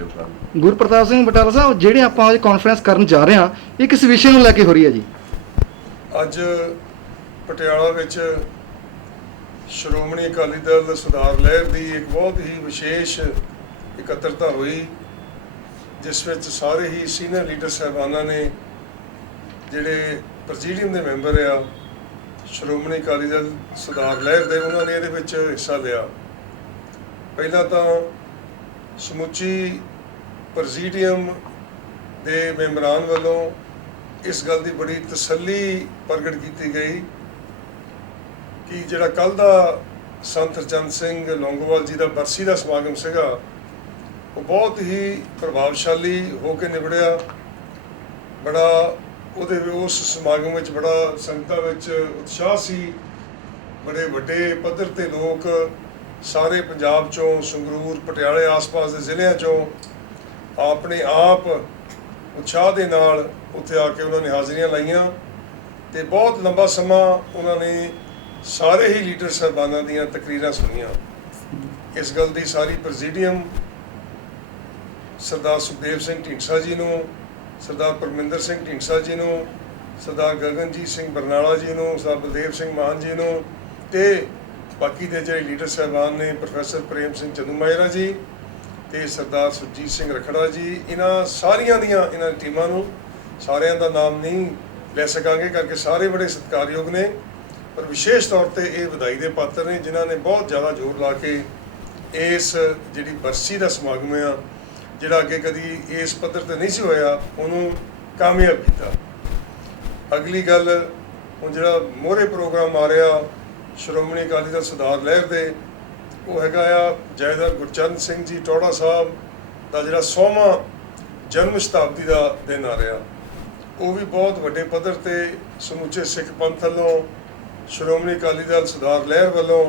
ਰਹੇ ਹੋ ਕੱਲ੍ਹ ਗੁਰਪ੍ਰਤਾਪ ਸਿੰਘ ਬਟਾਲਾ ਸਾਹਿਬ ਜਿਹੜੇ ਆਪਾਂ ਅੱਜ ਕਾਨਫਰੰਸ ਕਰਨ ਜਾ ਰਹੇ ਹਾਂ ਇਹ ਕਿਸ ਵਿਸ਼ੇ ਨੂੰ ਲੈ ਕੇ ਹੋ ਰਹੀ ਹੈ ਜੀ? ਅੱਜ ਪਟਿਆਲਾ ਵਿੱਚ ਸ਼੍ਰੋਮਣੀ ਅਕਾਲੀ ਦਲ ਸੁਧਾਰ ਲਹਿਰ ਦੀ ਇੱਕ ਬਹੁਤ ਹੀ ਵਿਸ਼ੇਸ਼ ਇਕੱਤਰਤਾ ਹੋਈ ਜਿਸ ਵਿੱਚ ਸਾਰੇ ਹੀ ਸੀਨੀਅਰ ਲੀਡਰ ਸਾਹਿਬਾਨਾਂ ਨੇ ਜਿਹੜੇ ਪ੍ਰੈਜ਼ੀਡੀਅਮ ਦੇ ਮੈਂਬਰ ਆ ਸ਼੍ਰੋਮਣੀ ਅਕਾਲੀ ਦਲ ਸੁਧਾਰ ਲਹਿਰ ਦੇ ਉਹਨਾਂ ਨੇ ਇਹਦੇ ਵਿੱਚ ਹਿੱਸਾ ਲਿਆ। ਪਹਿਲਾਂ ਤਾਂ ਸਮੁੱਚੀ ਪ੍ਰੈਜ਼ੀਡੀਅਮ ਦੇ ਮੈਂਬਰਾਂ ਵੱਲੋਂ ਇਸ ਗੱਲ ਦੀ ਬੜੀ ਤਸੱਲੀ ਪ੍ਰਗਟ ਕੀਤੀ ਗਈ ਕਿ ਜਿਹੜਾ ਕੱਲ ਦਾ ਸੰਤ ਹਰਚੰਦ ਸਿੰਘ ਲੌਂਗੋਵਾਲ ਜੀ ਦਾ ਬਰਸੀ ਦਾ ਸਮਾਗਮ ਸੀਗਾ, ਉਹ ਬਹੁਤ ਹੀ ਪ੍ਰਭਾਵਸ਼ਾਲੀ ਹੋ ਕੇ ਨਿਬੜਿਆ। ਬੜਾ ਉਹਦੇ ਉਸ ਸਮਾਗਮ ਵਿੱਚ ਬੜਾ ਸੰਗਤਾਂ ਵਿੱਚ ਉਤਸ਼ਾਹ ਸੀ। ਬੜੇ ਵੱਡੇ ਪੱਧਰ ਤੇ ਲੋਕ ਸਾਰੇ ਪੰਜਾਬ ਚੋਂ, ਸੰਗਰੂਰ, ਪਟਿਆਲੇ ਆਸ-ਪਾਸ ਦੇ ਜ਼ਿਲ੍ਹਿਆਂ ਚੋਂ ਆਪਣੇ ਆਪ ਉਤਸ਼ਾਹ ਦੇ ਨਾਲ ਉੱਥੇ ਆ ਕੇ ਉਹਨਾਂ ਨੇ ਹਾਜ਼ਰੀਆਂ ਲਾਈਆਂ ਤੇ ਬਹੁਤ ਲੰਬਾ ਸਮਾਂ ਉਹਨਾਂ ਨੇ ਸਾਰੇ ਹੀ ਲੀਡਰ ਸਾਹਿਬਾਨਾਂ ਦੀਆਂ ਤਕਰੀਰਾਂ ਸੁਣੀਆਂ। ਇਸ ਗੱਲ ਦੀ ਸਾਰੀ ਪ੍ਰੈਜ਼ੀਡੀਅਮ ਸਰਦਾਰ ਸੁਖਦੇਵ ਸਿੰਘ ਢੀਂਡਸਾ ਜੀ ਨੂੰ, ਸਰਦਾਰ ਪਰਮਿੰਦਰ ਸਿੰਘ ਢੀਂਡਸਾ ਜੀ ਨੂੰ, ਸਰਦਾਰ ਗਗਨਜੀਤ ਸਿੰਘ ਬਰਨਾਲਾ ਜੀ ਨੂੰ, ਸਰਦਾਰ ਬਲਦੇਵ ਸਿੰਘ ਮਾਨ ਜੀ ਨੂੰ ਤੇ ਬਾਕੀ ਦੇ ਜਿਹੜੇ ਲੀਡਰ ਸਾਹਿਬਾਨ ਨੇ, ਪ੍ਰੋਫੈਸਰ ਪ੍ਰੇਮ ਸਿੰਘ ਚੰਦੂਮਾਇਰਾ ਜੀ ਤੇ ਸਰਦਾਰ ਸੁਰਜੀਤ ਸਿੰਘ ਰਖੜਾ ਜੀ, ਇਹਨਾਂ ਸਾਰੀਆਂ ਦੀਆਂ ਇਹਨਾਂ ਟੀਮਾਂ ਨੂੰ ਸਾਰਿਆਂ ਦਾ ਨਾਮ ਨਹੀਂ ਲੈ ਸਕਾਂਗੇ ਕਰਕੇ ਸਾਰੇ ਬੜੇ ਸਤਿਕਾਰਯੋਗ ਨੇ। ਪਰ ਵਿਸ਼ੇਸ਼ ਤੌਰ ਤੇ ਇਹ ਵਧਾਈ ਦੇ ਪਾਤਰ ਨੇ ਜਿਨ੍ਹਾਂ ਨੇ ਬਹੁਤ ਜ਼ਿਆਦਾ ਜ਼ੋਰ ਲਾ ਕੇ ਇਸ ਜਿਹੜੀ ਬਰਸੀ ਦਾ ਸਮਾਗਮ ਆ, ਜਿਹੜਾ ਅੱਗੇ ਕਦੀ ਇਸ ਪੱਧਰ ਤੇ ਨਹੀਂ ਸੀ ਹੋਇਆ, ਉਹਨੂੰ ਕਾਮਯਾਬ ਕੀਤਾ। ਅਗਲੀ ਗੱਲ, ਹੁਣ ਜਿਹੜਾ ਮੋਹਰੇ ਪ੍ਰੋਗਰਾਮ ਆ ਰਿਹਾ ਸ਼੍ਰੋਮਣੀ ਅਕਾਲੀ ਦਲ ਸੁਧਾਰ ਲਹਿਰ ਦੇ ਉਹ ਹੈਗਾ ਆ ਜੈਦਰ ਗੁਰਚਰਨ ਸਿੰਘ ਜੀ ਟੋੜਾ ਸਾਹਿਬ ਦਾ ਜਿਹੜਾ 100ਵਾਂ ਜਨਮ ਸ਼ਤਾਬਦੀ ਦਾ ਦਿਨ ਆ ਰਿਹਾ। ਉਹ ਵੀ ਬਹੁਤ ਵੱਡੇ ਪੱਧਰ ਤੇ ਸਮੁੱਚੇ ਸਿੱਖ ਪੰਥ ਵੱਲੋਂ ਸ਼੍ਰੋਮਣੀ ਅਕਾਲੀ ਦਲ ਸੁਧਾਰ ਲਹਿਰ ਵੱਲੋਂ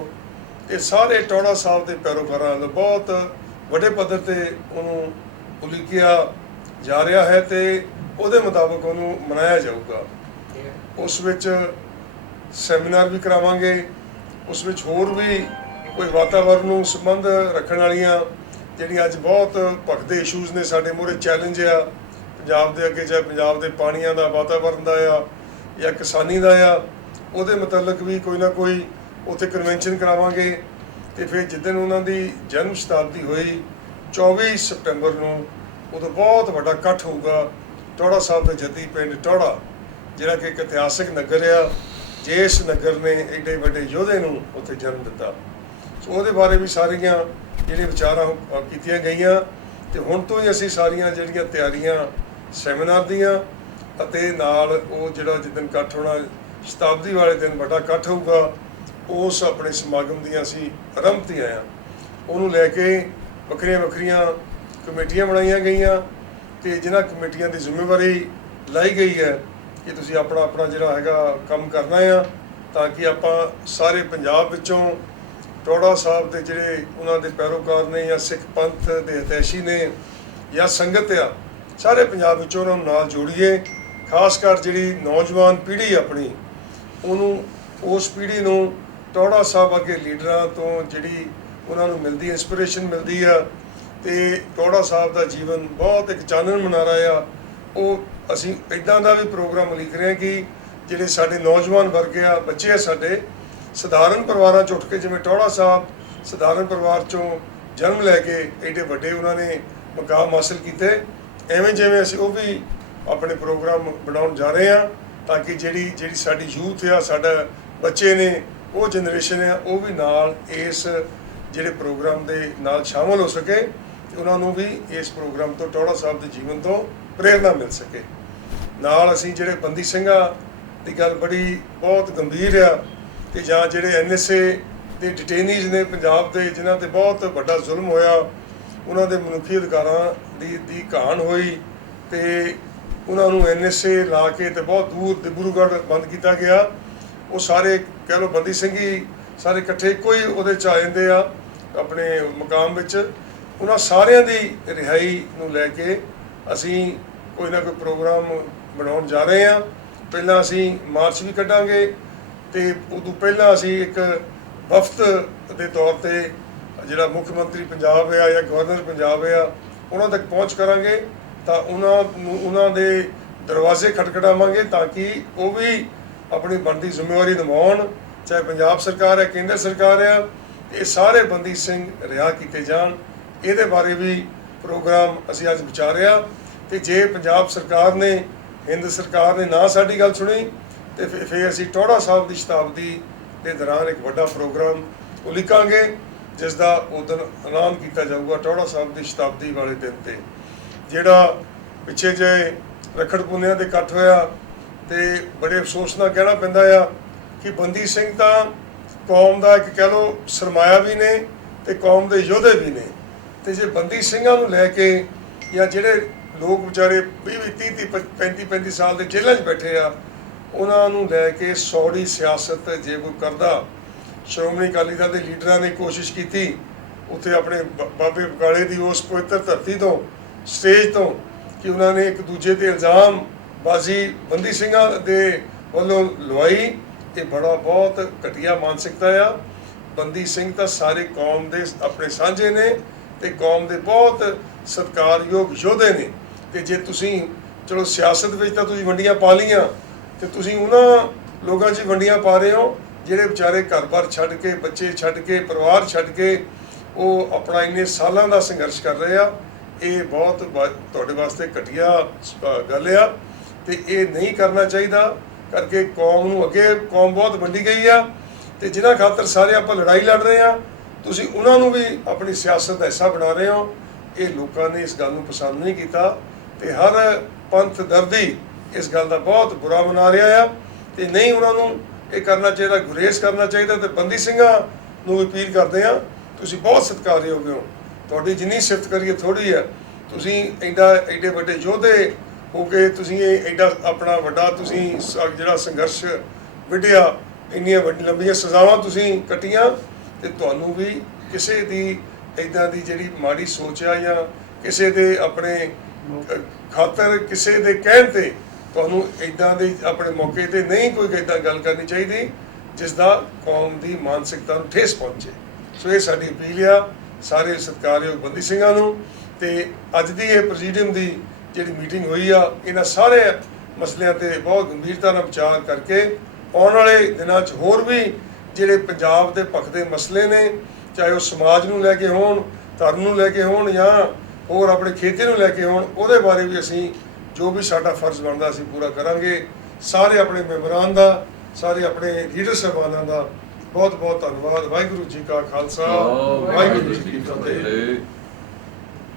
ਇਹ ਸਾਰੇ ਟੋੜਾ ਸਾਹਿਬ ਦੇ ਪੈਰੋਕਾਰਾਂ ਵੱਲੋਂ ਬਹੁਤ ਵੱਡੇ ਪੱਧਰ ਤੇ ਉਹਨੂੰ ਉਲੀਕਿਆ ਜਾ ਰਿਹਾ ਹੈ ਤੇ ਉਹਦੇ ਮੁਤਾਬਕ ਉਹਨੂੰ ਮਨਾਇਆ ਜਾਊਗਾ। ਉਸ ਵਿੱਚ ਸੈਮੀਨਾਰ ਵੀ ਕਰਾਵਾਂਗੇ। ਉਸ ਵਿੱਚ ਹੋਰ ਵੀ ਕੋਈ ਵਾਤਾਵਰਣ ਨੂੰ ਸੰਬੰਧ ਰੱਖਣ ਵਾਲੀਆਂ ਜਿਹੜੀਆਂ ਅੱਜ ਬਹੁਤ ਭਖਦੇ ਇਸ਼ੂਜ਼ ਨੇ ਸਾਡੇ ਮੂਹਰੇ ਚੈਲੰਜ ਆ। ਪੰਜਾਬ ਦੇ ਅੱਗੇ ਚਾਹੇ ਪੰਜਾਬ ਦੇ ਪਾਣੀਆਂ ਦਾ ਵਾਤਾਵਰਣ ਦਾ ਆ ਜਾਂ ਕਿਸਾਨੀ ਦਾ ਆ, ਉਹਦੇ ਮੁਤਲਕ ਵੀ ਕੋਈ ਨਾ ਕੋਈ ਉੱਥੇ ਕਨਵੈਨਸ਼ਨ ਕਰਾਵਾਂਗੇ ਤੇ ਫਿਰ ਜਿੱਦਣ ਉਹਨਾਂ ਦੀ ਜਨਮ ਸ਼ਤਾਬਦੀ ਹੋਈ 24 ਸਪਟੈਂਬਰ ਨੂੰ, ਉਦੋਂ ਬਹੁਤ ਵੱਡਾ ਇਕੱਠ ਹੋਊਗਾ। ਟੋੜਾ ਸਾਹਿਬ ਦੇ ਜੱਦੀ ਪਿੰਡ ਟੋੜਾ, ਜਿਹੜਾ ਕਿ ਇੱਕ ਇਤਿਹਾਸਿਕ ਨਗਰ ਆ। ਜਿਸ ਨਗਰ ਨੇ ਐਡੇ ਵੱਡੇ ਯੋਧੇ ਨੂੰ ਉੱਥੇ ਜਨਮ ਦਿੱਤਾ। ਸੋ ਉਹਦੇ ਬਾਰੇ ਵੀ ਸਾਰੀਆਂ ਜਿਹੜੀਆਂ ਵਿਚਾਰਾਂ ਉਹ ਕੀਤੀਆਂ ਗਈਆਂ ਤੇ ਹੁਣ ਤੋਂ ਹੀ ਅਸੀਂ ਸਾਰੀਆਂ ਜਿਹੜੀਆਂ ਤਿਆਰੀਆਂ, ਸੈਮੀਨਾਰ ਦੀਆਂ ਅਤੇ ਨਾਲ ਉਹ ਜਿਹੜਾ ਜਿੱਦਣ ਇਕੱਠ ਹੋਣਾ, ਸ਼ਤਾਬਦੀ ਵਾਲੇ ਦਿਨ ਵੱਡਾ ਇਕੱਠ ਹੋਊਗਾ, ਉਸ ਆਪਣੇ ਸਮਾਗਮ ਦੀਆਂ ਅਸੀਂ ਆਰੰਭਤੀਆਂ ਆ ਉਹਨੂੰ ਲੈ ਕੇ ਵੱਖਰੀਆਂ ਵੱਖਰੀਆਂ ਕਮੇਟੀਆਂ ਬਣਾਈਆਂ ਗਈਆਂ ਤੇ ਜਿਨ੍ਹਾਂ ਕਮੇਟੀਆਂ ਦੀ ਜ਼ਿੰਮੇਵਾਰੀ ਲਾਈ ਗਈ ਹੈ ਕਿ ਤੁਸੀਂ ਆਪਣਾ ਆਪਣਾ ਜਿਹੜਾ ਹੈਗਾ ਕੰਮ ਕਰਨਾ ਆ, ਤਾਂ ਕਿ ਆਪਾਂ ਸਾਰੇ ਪੰਜਾਬ ਵਿੱਚੋਂ ਟੋੜਾ ਸਾਹਿਬ ਦੇ ਜਿਹੜੇ ਉਹਨਾਂ ਦੇ ਪੈਰੋਕਾਰ ਨੇ ਜਾਂ ਸਿੱਖ ਪੰਥ ਦੇ ਹਿਤੈਸ਼ੀ ਨੇ ਜਾਂ ਸੰਗਤ ਆ, ਸਾਰੇ ਪੰਜਾਬ ਵਿੱਚੋਂ ਉਹਨਾਂ ਨੂੰ ਨਾਲ ਜੋੜੀਏ। ਖਾਸ ਕਰ ਜਿਹੜੀ ਨੌਜਵਾਨ ਪੀੜ੍ਹੀ ਆਪਣੀ, ਉਹਨੂੰ ਉਸ ਪੀੜ੍ਹੀ ਨੂੰ ਟੋੜਾ ਸਾਹਿਬ ਅੱਗੇ ਲੀਡਰਾਂ ਤੋਂ ਜਿਹੜੀ ਉਹਨਾਂ ਨੂੰ ਮਿਲਦੀ ਇਨਸਪੀਰੇਸ਼ਨ ਮਿਲਦੀ ਆ ਤੇ ਟੋੜਾ ਸਾਹਿਬ ਦਾ ਜੀਵਨ ਬਹੁਤ ਇੱਕ ਚਾਨਣ ਮਨਾਰਾ ਆ। ਉਹ ਅਸੀਂ ਇਦਾਂ ਦਾ ਵੀ ਪ੍ਰੋਗਰਾਮ ਲਿਖ ਰਹੇ ਹਾਂ ਕਿ ਜਿਹੜੇ ਸਾਡੇ ਨੌਜਵਾਨ ਵਰਗ ਆ, ਬੱਚੇ ਆ ਸਾਡੇ, ਸਧਾਰਨ ਪਰਿਵਾਰਾਂ ਚ ਉੱਠ ਕੇ ਜਿਵੇਂ ਟੋੜਾ ਸਾਹਿਬ ਸਧਾਰਨ ਪਰਿਵਾਰ ਚੋਂ ਜਨਮ ਲੈ ਕੇ ਐਡੇ ਵੱਡੇ ਉਹਨਾਂ ਨੇ ਮਕਾਮ ਹਾਸਲ ਕੀਤੇ। ਐਵੇਂ ਜਿਵੇਂ ਅਸੀਂ ਉਹ ਵੀ ਆਪਣੇ ਪ੍ਰੋਗਰਾਮ ਬਣਾਉਣ ਜਾ ਰਹੇ ਹਾਂ ਤਾਂ ਕਿ ਜਿਹੜੀ ਜਿਹੜੀ ਸਾਡੀ ਯੂਥ ਆ, ਸਾਡਾ ਬੱਚੇ ਨੇ, ਉਹ ਜਨਰੇਸ਼ਨ ਆ, ਉਹ ਵੀ ਨਾਲ ਇਸ ਜਿਹੜੇ ਪ੍ਰੋਗਰਾਮ ਦੇ ਨਾਲ ਸ਼ਾਮਲ ਹੋ ਸਕੇ। ਤੇ ਉਹਨਾਂ ਨੂੰ ਵੀ ਇਸ ਪ੍ਰੋਗਰਾਮ ਤੋਂ ਟੋੜਾ ਸਾਹਿਬ ਦੇ ਜੀਵਨ ਤੋਂ ਪ੍ਰੇਰਣਾ ਮਿਲ ਸਕੇ। ਨਾਲ ਅਸੀਂ ਜਿਹੜੇ ਬੰਦੀ ਸਿੰਘਾਂ ਦੀ ਗੱਲ ਬੜੀ ਬਹੁਤ ਗੰਭੀਰ ਆ ਕਿ ਜਾਂ ਜਿਹੜੇ ਐਨਐਸਏ ਦੇ ਡਿਟੇਨੀਜ਼ ਨੇ ਪੰਜਾਬ ਦੇ, ਜਿਨ੍ਹਾਂ ਤੇ ਬਹੁਤ ਵੱਡਾ ਜ਼ੁਲਮ ਹੋਇਆ, ਉਹਨਾਂ ਦੇ ਮਨੁੱਖੀ ਅਧਿਕਾਰਾਂ ਦੀ ਦੀ ਘਾਣ ਹੋਈ ਤੇ ਉਹਨਾਂ ਨੂੰ ਐਨਐਸਏ ਲਾ ਕੇ ਤੇ ਬਹੁਤ ਦੂਰ ਦਿਬਰੂਗੜ੍ਹ ਬੰਦ ਕੀਤਾ ਗਿਆ। ਉਹ ਸਾਰੇ ਕਹਿ ਲਓ ਬੰਦੀ ਸਿੰਘੀ ਸਾਰੇ ਇਕੱਠੇ ਇੱਕੋ ਹੀ ਉਹਦੇ ਚ ਆ ਜਾਂਦੇ ਆ, ਆਪਣੇ ਮਕਾਮ ਵਿੱਚ। ਉਹਨਾਂ ਸਾਰਿਆਂ ਦੀ ਰਿਹਾਈ ਨੂੰ ਲੈ ਕੇ ਅਸੀਂ ਕੋਈ ਨਾ ਕੋਈ ਪ੍ਰੋਗਰਾਮ ਬਣਾਉਣ ਜਾ ਰਹੇ ਹਾਂ। ਪਹਿਲਾਂ ਅਸੀਂ ਮਾਰਚ ਵੀ ਕੱਢਾਂਗੇ ਤੇ ਉਦੋਂ ਪਹਿਲਾਂ ਅਸੀਂ ਇੱਕ ਵਫਦ ਦੇ ਤੌਰ ਤੇ ਜਿਹੜਾ ਮੁੱਖ ਮੰਤਰੀ ਪੰਜਾਬ ਆ ਜਾਂ ਗਵਰਨਰ ਪੰਜਾਬ ਆ, ਉਹਨਾਂ ਤੱਕ ਪਹੁੰਚ ਕਰਾਂਗੇ ਤਾਂ ਉਹਨਾਂ ਨੂੰ ਉਹਨਾਂ ਦੇ ਦਰਵਾਜ਼ੇ ਖਟਖਟਾਵਾਂਗੇ ਤਾਂ ਕਿ ਉਹ ਵੀ ਆਪਣੀ ਬਣਦੀ ਜ਼ਿੰਮੇਵਾਰੀ ਨਿਭਾਉਣ, ਚਾਹੇ ਪੰਜਾਬ ਸਰਕਾਰ ਹੈ, ਕੇਂਦਰ ਸਰਕਾਰ ਹੈ, ਇਹ ਸਾਰੇ ਬੰਦੀ ਸਿੰਘ ਰਿਹਾ ਕੀਤੇ ਜਾਣ। ਇਹਦੇ ਬਾਰੇ ਵੀ ਪ੍ਰੋਗਰਾਮ ਅਸੀਂ ਅੱਜ ਵਿਚਾਰਿਆ ਤੇ ਜੇ ਪੰਜਾਬ ਸਰਕਾਰ ਨੇ, ਹਿੰਦ ਸਰਕਾਰ ਨੇ ਨਾ ਸਾਡੀ ਗੱਲ ਸੁਣੀ ਤੇ ਫਿਰ ਫਿਰ ਅਸੀਂ ਟੋੜਾ ਸਾਹਿਬ ਦੀ ਸ਼ਤਾਬਦੀ ਦੇ ਦੌਰਾਨ ਇੱਕ ਵੱਡਾ ਪ੍ਰੋਗਰਾਮ ਉਲੀਕਾਂਗੇ ਜਿਸ ਦਾ ਉਦੋਂ ਐਲਾਨ ਕੀਤਾ ਜਾਊਗਾ ਟੋੜਾ ਸਾਹਿਬ ਦੀ ਸ਼ਤਾਬਦੀ ਵਾਲੇ ਦਿਨ ਤੇ। ਜਿਹੜਾ ਪਿੱਛੇ ਜੇ ਰਖੜ ਪੁੰਨਿਆਂ ਦੇ ਇਕੱਠ ਹੋਇਆ ਤੇ ਬੜੇ ਅਫਸੋਸ ਨਾਲ ਕਹਿਣਾ ਪੈਂਦਾ ਆ ਕਿ ਬੰਦੀ ਸਿੰਘ ਤਾਂ ਕੌਮ ਦਾ ਇੱਕ ਕਹਿ ਲਓ ਸਰਮਾਇਆ ਵੀ ਨੇ ਤੇ ਕੌਮ ਦੇ ਯੋਧੇ ਵੀ ਨੇ। ਤੇ ਜੇ ਬੰਦੀ ਸਿੰਘਾਂ ਨੂੰ ਲੈ ਕੇ ਜਾਂ ਜਿਹੜੇ ਲੋਕ ਵਿਚਾਰੇ 20 30 35 35 ਸਾਲ ਦੇ ਜੇਲ੍ਹਾਂ 'ਚ ਬੈਠੇ ਆ, ਉਹਨਾਂ ਨੂੰ ਲੈ ਕੇ ਸੌੜੀ ਸਿਆਸਤ ਜੇ ਕੋਈ ਕਰਦਾ, ਸ਼੍ਰੋਮਣੀ ਅਕਾਲੀ ਦਲ ਦੇ ਲੀਡਰਾਂ ਨੇ ਕੋਸ਼ਿਸ਼ ਕੀਤੀ, ਉੱਥੇ ਆਪਣੇ ਬ- ਬਾਬੇ ਬਕਾਲੇ ਦੀ ਉਸ ਪਵਿੱਤਰ ਧਰਤੀ ਤੋਂ, ਸਟੇਜ ਤੋਂ, ਕਿ ਉਹਨਾਂ ਨੇ ਇੱਕ ਦੂਜੇ ਤੇ ਇਲਜ਼ਾਮ ਬਾਜ਼ੀ ਬੰਦੀ ਸਿੰਘਾਂ ਦੇ ਵੱਲੋਂ ਲਵਾਈ। ਇਹ ਬੜਾ ਬਹੁਤ ਘਟੀਆ ਮਾਨਸਿਕਤਾ ਆ। ਬੰਦੀ ਸਿੰਘ ਤਾਂ ਸਾਰੇ ਕੌਮ ਦੇ ਆਪਣੇ ਸਾਂਝੇ ਨੇ। ਤੇ ਕੌਮ ਦੇ ਬਹੁਤ ਸਤਿਕਾਰਯੋਗ ਯੋਧੇ ਨੇ। ਤੇ ਜੇ ਤੁਸੀਂ, ਚਲੋ ਸਿਆਸਤ ਵਿੱਚ ਤਾਂ ਤੁਸੀਂ ਵੰਡੀਆਂ ਪਾ ਲੀਆਂ ਤੇ ਤੁਸੀਂ ਉਹਨਾਂ ਲੋਕਾਂ 'ਚ ਵੰਡੀਆਂ ਪਾ ਰਹੇ ਹੋ, ਜਿਹੜੇ ਵਿਚਾਰੇ ਘਰ-ਬਾਰ ਛੱਡ ਕੇ, ਬੱਚੇ ਛੱਡ ਕੇ, ਪਰਿਵਾਰ ਛੱਡ ਕੇ ਉਹ ਆਪਣਾ ਇੰਨੇ ਸਾਲਾਂ ਦਾ ਸੰਘਰਸ਼ ਕਰ ਰਹੇ ਆ, ਇਹ ਬਹੁਤ ਵਾ- ਤੁਹਾਡੇ ਵਾਸਤੇ ਘਟੀਆ ਗੱਲ ਆ। ਤੇ ਇਹ ਨਹੀਂ ਕਰਨਾ ਚਾਹੀਦਾ, ਕਰਕੇ ਕੌਮ ਨੂੰ ਅੱਗੇ, ਕੌਮ ਬਹੁਤ ਵੰਡੀ ਗਈ ਆ। ਤੇ ਜਿਨ੍ਹਾਂ ਖਾਤਰ ਸਾਰੇ ਆਪਾਂ ਲੜਾਈ ਲੜ ਰਹੇ ਆ ਤੁਸੀਂ ਉਹਨਾਂ ਨੂੰ ਵੀ ਆਪਣੀ ਸਿਆਸਤ ਦਾ ਹਿੱਸਾ ਬਣਾ ਰਹੇ ਹੋ। ਇਹ ਲੋਕਾਂ ਨੇ ਇਸ ਗੱਲ ਨੂੰ ਪਸੰਦ ਨਹੀਂ ਕੀਤਾ ਤੇ ਹਰ ਪੰਥ ਦਰਦੀ ਇਸ ਗੱਲ ਦਾ ਬਹੁਤ ਬੁਰਾ ਮਨਾ ਰਿਹਾ ਆ ਤੇ ਨਹੀਂ ਉਹਨਾਂ ਨੂੰ ਇਹ ਕਰਨਾ ਚਾਹੀਦਾ, ਗੁਰੇਜ਼ ਕਰਨਾ ਚਾਹੀਦਾ ਤੇ ਬੰਦੀ ਸਿੰਘਾਂ ਨੂੰ ਵੀ ਅਪੀਲ ਕਰਦੇ ਆ ਤੁਸੀਂ ਬਹੁਤ ਸਤਿਕਾਰਯੋਗ ਹੋ। ਤੁਹਾਡੀ ਜਿੰਨੀ ਸਿਫਤ ਕਰੀਏ ਥੋੜੀ ਹੈ। ਤੁਸੀਂ ਐਡਾ, ਐਡੇ ਵੱਡੇ ਯੋਧੇ ਹੋ ਕੇ ਤੁਸੀਂ ਇਹ ਐਡਾ ਆਪਣਾ ਵੱਡਾ ਤੁਸੀਂ ਜਿਹੜਾ ਸੰਘਰਸ਼ ਵਿੱਢਿਆ, ਇੰਨੀਆਂ ਵੱਡੀਆਂ ਲੰਬੀਆਂ ਸਜ਼ਾਵਾਂ ਤੁਸੀਂ ਕੱਟੀਆਂ। ਤੇ ਤੁਹਾਨੂੰ ਵੀ ਕਿਸੇ ਦੀ ਐਦਾਂ ਦੀ ਜਿਹੜੀ ਮਾੜੀ ਸੋਚ ਆ ਜਾਂ ਕਿਸੇ ਦੇ ਆਪਣੇ ਖਾਤਰ ਕਿਸੇ ਦੇ ਕਹਿਣ ਤੇ ਤੁਹਾਨੂੰ ਐਦਾਂ ਦੇ ਆਪਣੇ ਮੌਕੇ ਤੇ ਨਹੀਂ ਕੋਈ ਐਦਾਂ ਗੱਲ ਕਰਨੀ ਚਾਹੀਦੀ ਜਿਸ ਦਾ ਕੌਮ ਦੀ ਮਾਨਸਿਕਤਾ ਨੂੰ ਠੇਸ ਪਹੁੰਚੇ। ਸੋ ਇਹ ਸਾਡੀ ਅਪੀਲ ਆ ਸਾਰੇ ਸਤਿਕਾਰਯੋਗ ਬੰਦੀ ਸਿੰਘਾਂ ਨੂੰ ਤੇ ਅੱਜ ਦੀ ਇਹ ਪ੍ਰੈਜ਼ੀਡੀਅਮ ਦੀ ਜਿਹੜੀ ਮੀਟਿੰਗ ਹੋਈ ਆ, ਇਹਨਾਂ ਸਾਰੇ ਮਸਲਿਆਂ ਤੇ ਬਹੁਤ ਗੰਭੀਰਤਾ ਨਾਲ ਵਿਚਾਰ ਕਰਕੇ ਆਉਣ ਵਾਲੇ ਦਿਨਾਂ 'ਚ ਹੋਰ ਵੀ ਜਿਹੜੇ ਪੰਜਾਬ ਦੇ ਭਖਦੇ ਮਸਲੇ ਨੇ ਚਾਹੇ ਉਹ ਸਮਾਜ ਨੂੰ ਲੈ ਕੇ ਹੋਣ ਧਰਮ ਨੂੰ ਲੈ ਕੇ ਹੋਣ ਜਾਂ ਹੋਰ ਆਪਣੇ ਖੇਤੀ ਨੂੰ ਲੈ ਕੇ ਹੋਣ ਉਹਦੇ ਬਾਰੇ ਵੀ ਅਸੀਂ ਜੋ ਵੀ ਸਾਡਾ ਫਰਜ਼ ਬਣਦਾ ਅਸੀਂ ਪੂਰਾ ਕਰਾਂਗੇ। ਸਾਰੇ ਆਪਣੇ ਮੈਂਬਰਾਂ ਦਾ ਸਾਰੇ ਆਪਣੇ ਲੀਡਰ ਸਾਹਿਬਾਨਾਂ ਦਾ ਬਹੁਤ ਬਹੁਤ ਧੰਨਵਾਦ। ਵਾਹਿਗੁਰੂ ਜੀ ਕਾ ਖਾਲਸਾ। ਵਾਹਿਗੁਰੂ ਜੀ ਕੀ ਫਤਿਹ।